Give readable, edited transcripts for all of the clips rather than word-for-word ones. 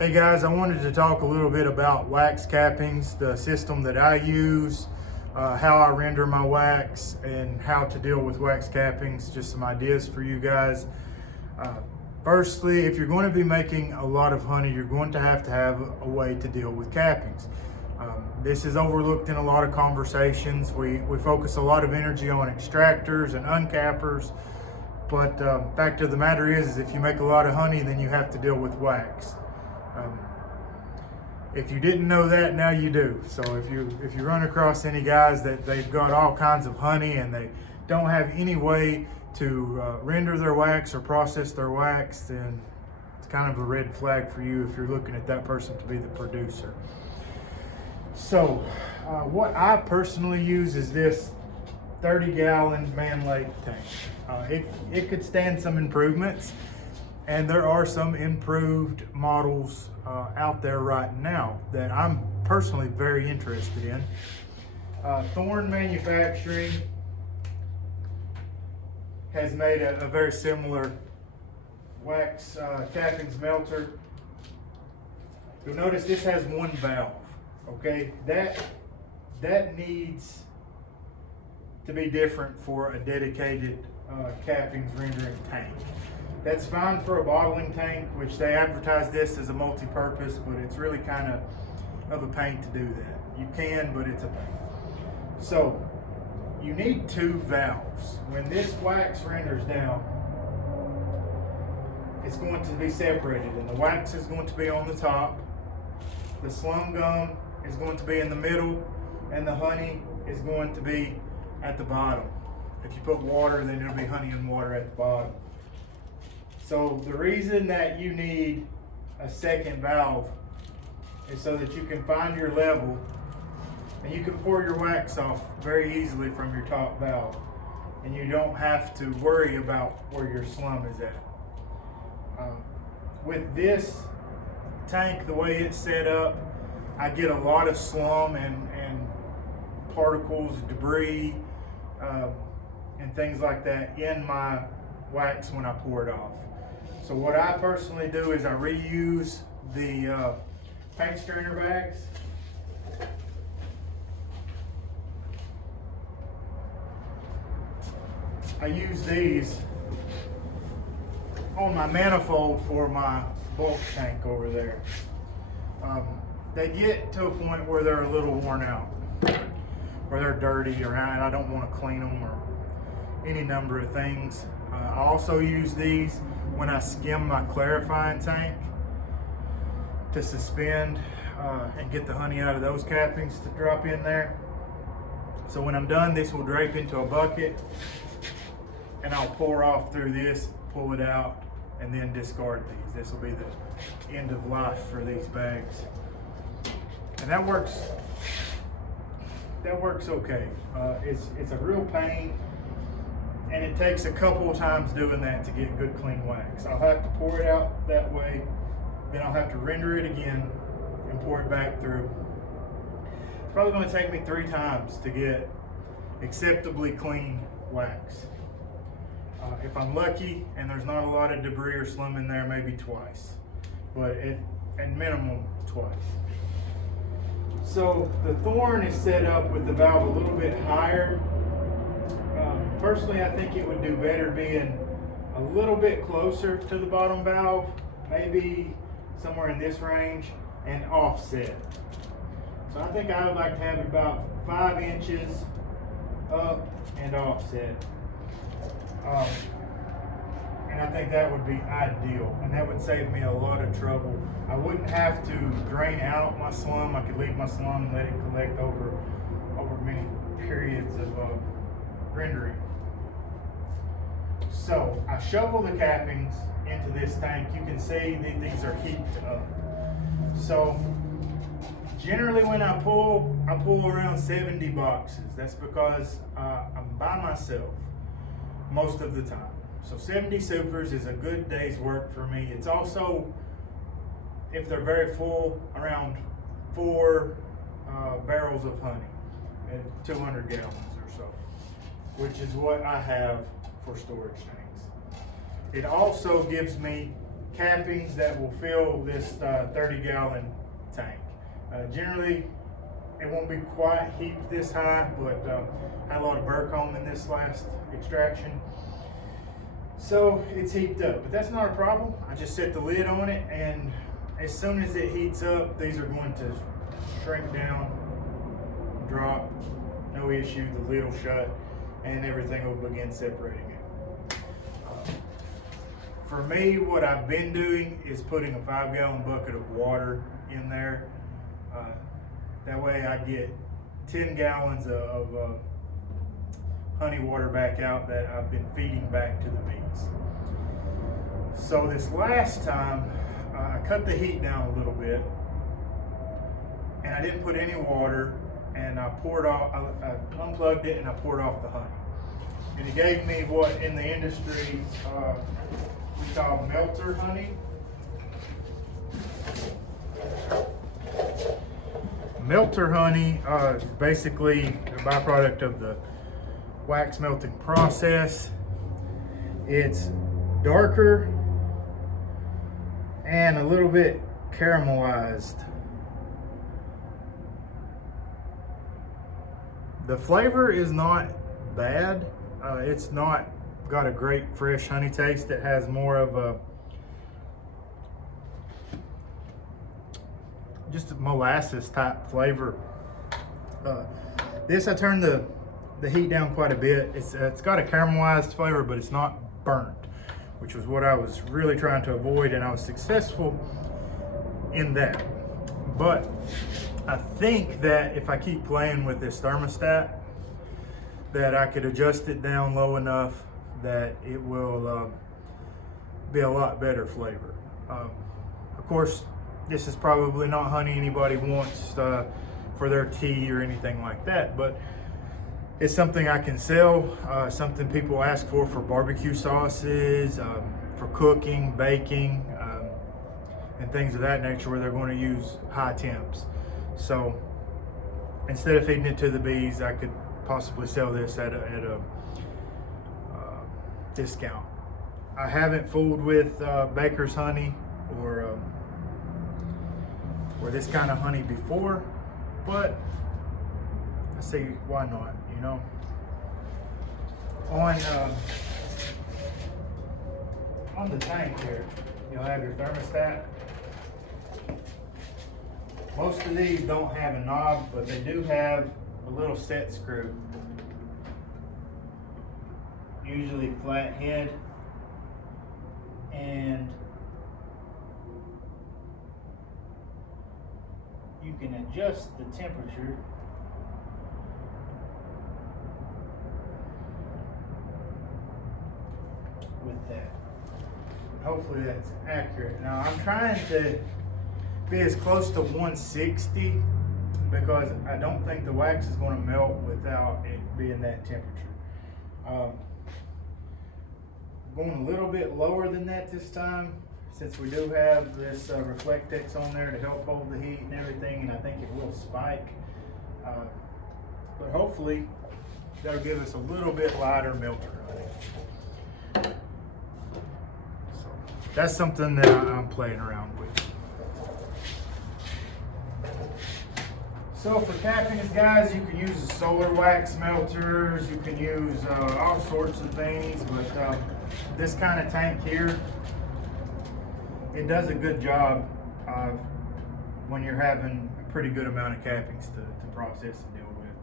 Hey guys, I wanted to talk a little bit about wax cappings, the system that I use, how I render my wax, and how to deal with wax cappings, just some ideas for you guys. Firstly, if you're going to be making a lot of honey, you're going to have a way to deal with cappings. This is overlooked in a lot of conversations. We focus a lot of energy on extractors and uncappers, but fact of the matter is if you make a lot of honey, then you have to deal with wax. If you didn't know that, now you do. So if you run across any guys that they've got all kinds of honey and they don't have any way to render their wax or process their wax, then it's kind of a red flag for you if you're looking at that person to be the producer. So what I personally use is this 30-gallon man-laid tank. It could stand some improvements, and there are some improved models out there right now that I'm personally very interested in. Thorn Manufacturing has made a very similar wax cappings melter. You'll notice this has one valve. Okay, that needs to be different for a dedicated cappings rendering tank. That's fine for a bottling tank, which they advertise this as a multi-purpose, but it's really kind of a pain to do that. You can, but it's a pain. So you need two valves. When this wax renders down, it's going to be separated, and the wax is going to be on the top. The slum gum is going to be in the middle, and the honey is going to be at the bottom. If you put water, then it'll be honey and water at the bottom. So the reason that you need a second valve is so that you can find your level and you can pour your wax off very easily from your top valve, and you don't have to worry about where your slum is at. With this tank, the way it's set up, I get a lot of slum and particles, debris, and things like that in my wax when I pour it off. So what I personally do is I reuse the paint strainer bags. I use these on my manifold for my bulk tank over there. They get to a point where they're a little worn out, where they're dirty, or I don't want to clean them, or any number of things. I also use these when I skim my clarifying tank to suspend and get the honey out of those cappings to drop in there. So when I'm done, this will drape into a bucket, and I'll pour off through this, pull it out, and then discard these. This will be the end of life for these bags. And that works okay. It's a real pain, and it takes a couple of times doing that to get good clean wax. I'll have to pour it out that way, then I'll have to render it again and pour it back through. It's probably going to take me 3 times to get acceptably clean wax. If I'm lucky and there's not a lot of debris or slum in there, maybe twice, but at minimum twice. So the Thorn is set up with the valve a little bit higher. Personally, I think it would do better being a little bit closer to the bottom valve, maybe somewhere in this range, and offset. So I think I would like to have it about 5 inches up and offset. And I think that would be ideal, and that would save me a lot of trouble. I wouldn't have to drain out my slum. I could leave my slum and let it collect over many periods of rendering. So I shovel the cappings into this tank. You can see that these are heaped up. So generally when I pull around 70 boxes. That's because I'm by myself most of the time. So 70 supers is a good day's work for me. It's also, if they're very full, around 4 barrels of honey and 200 gallons or so, which is what I have for storage tanks. It also gives me cappings that will fill this 30-gallon tank. Generally, it won't be quite heaped this high, but I had a lot of burr comb in this last extraction. So it's heaped up, but that's not a problem. I just set the lid on it, and as soon as it heats up, these are going to shrink down, drop, no issue. The lid will shut, and everything will begin separating it. For me, what I've been doing is putting a 5-gallon bucket of water in there. That way I get 10 gallons of honey water back out that I've been feeding back to the bees. So this last time, I cut the heat down a little bit, and I didn't put any water, and I poured off, I unplugged it and I poured off the honey. And it gave me what in the industry we call melter honey. Melter honey is basically a byproduct of the wax melting process. It's darker and a little bit caramelized. The flavor is not bad. It's not got a great fresh honey taste. It has more of a just a molasses type flavor. This I turned the heat down quite a bit. It's got a caramelized flavor, but it's not burnt, which was what I was really trying to avoid, and I was successful in that. But I think that if I keep playing with this thermostat, that I could adjust it down low enough that it will be a lot better flavor. Of course, this is probably not honey anybody wants for their tea or anything like that, but it's something I can sell, something people ask for barbecue sauces, for cooking, baking, and things of that nature where they're going to use high temps. So instead of feeding it to the bees, I could possibly sell this at a discount. I haven't fooled with baker's honey or this kind of honey before, but I say why not, you know. On the tank here, you'll have your thermostat. Most of these don't have a knob, but they do have a little set screw, usually flat head, and you can adjust the temperature with that. Hopefully that's accurate. Now I'm trying to be as close to 160 because I don't think the wax is going to melt without it being that temperature. Going a little bit lower than that this time, since we do have this Reflectex on there to help hold the heat and everything, and I think it will spike. But hopefully that'll give us a little bit lighter melter. So that's something that I'm playing around with. So for cappings, guys, you can use the solar wax melters, you can use all sorts of things, but this kind of tank here, it does a good job when you're having a pretty good amount of cappings to process and deal with.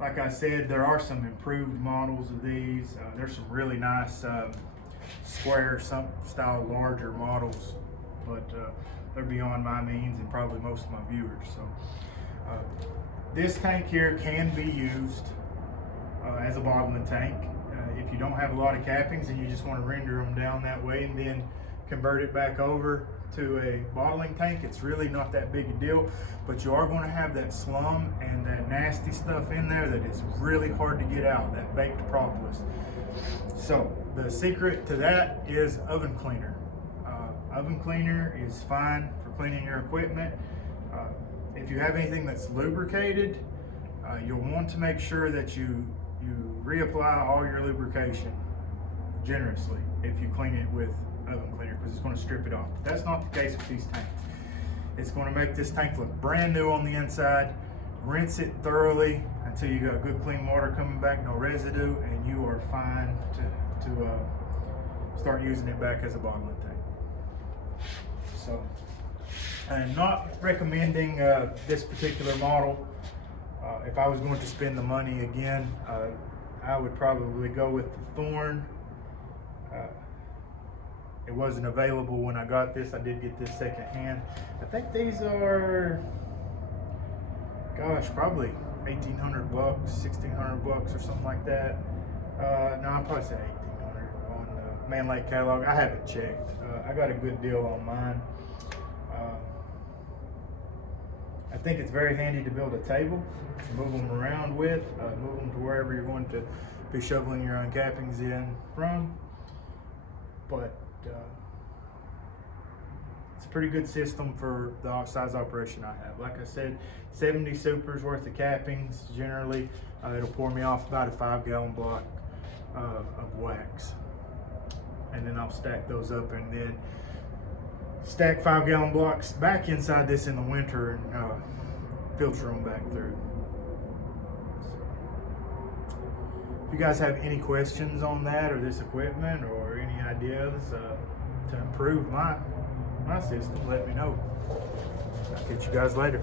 Like I said, there are some improved models of these. There's some really nice square, some style larger models, but they're beyond my means and probably most of my viewers. So this tank here can be used as a bottling tank. If you don't have a lot of cappings and you just want to render them down that way and then convert it back over to a bottling tank, it's really not that big a deal, but you are going to have that slum and that nasty stuff in there that is really hard to get out, that baked propolis. So the secret to that is oven cleaner. Oven cleaner is fine for cleaning your equipment. If you have anything that's lubricated, you'll want to make sure that you reapply all your lubrication generously if you clean it with oven cleaner because it's going to strip it off. But that's not the case with these tanks. It's going to make this tank look brand new on the inside. Rinse it thoroughly until you got good clean water coming back, no residue, and you are fine to start using it back as a bottling tank. So, I'm not recommending this particular model. If I was going to spend the money again, I would probably go with the Thorn. It wasn't available when I got this. I did get this second hand. I think these are, gosh, probably 1,800 bucks, 1,600 bucks or something like that. No, I'll probably say 1,800 on the Man Lake catalog. I haven't checked. I got a good deal on mine. I think it's very handy to build a table, move them around with, move them to wherever you're going to be shoveling your own cappings in from. But it's a pretty good system for the size operation I have. Like I said, 70 supers worth of cappings. Generally, it'll pour me off about a 5-gallon block of wax. And then I'll stack those up and then stack 5-gallon blocks back inside this in the winter and filter them back through. If you guys have any questions on that or this equipment or any ideas to improve my system, let me know. I'll catch you guys later.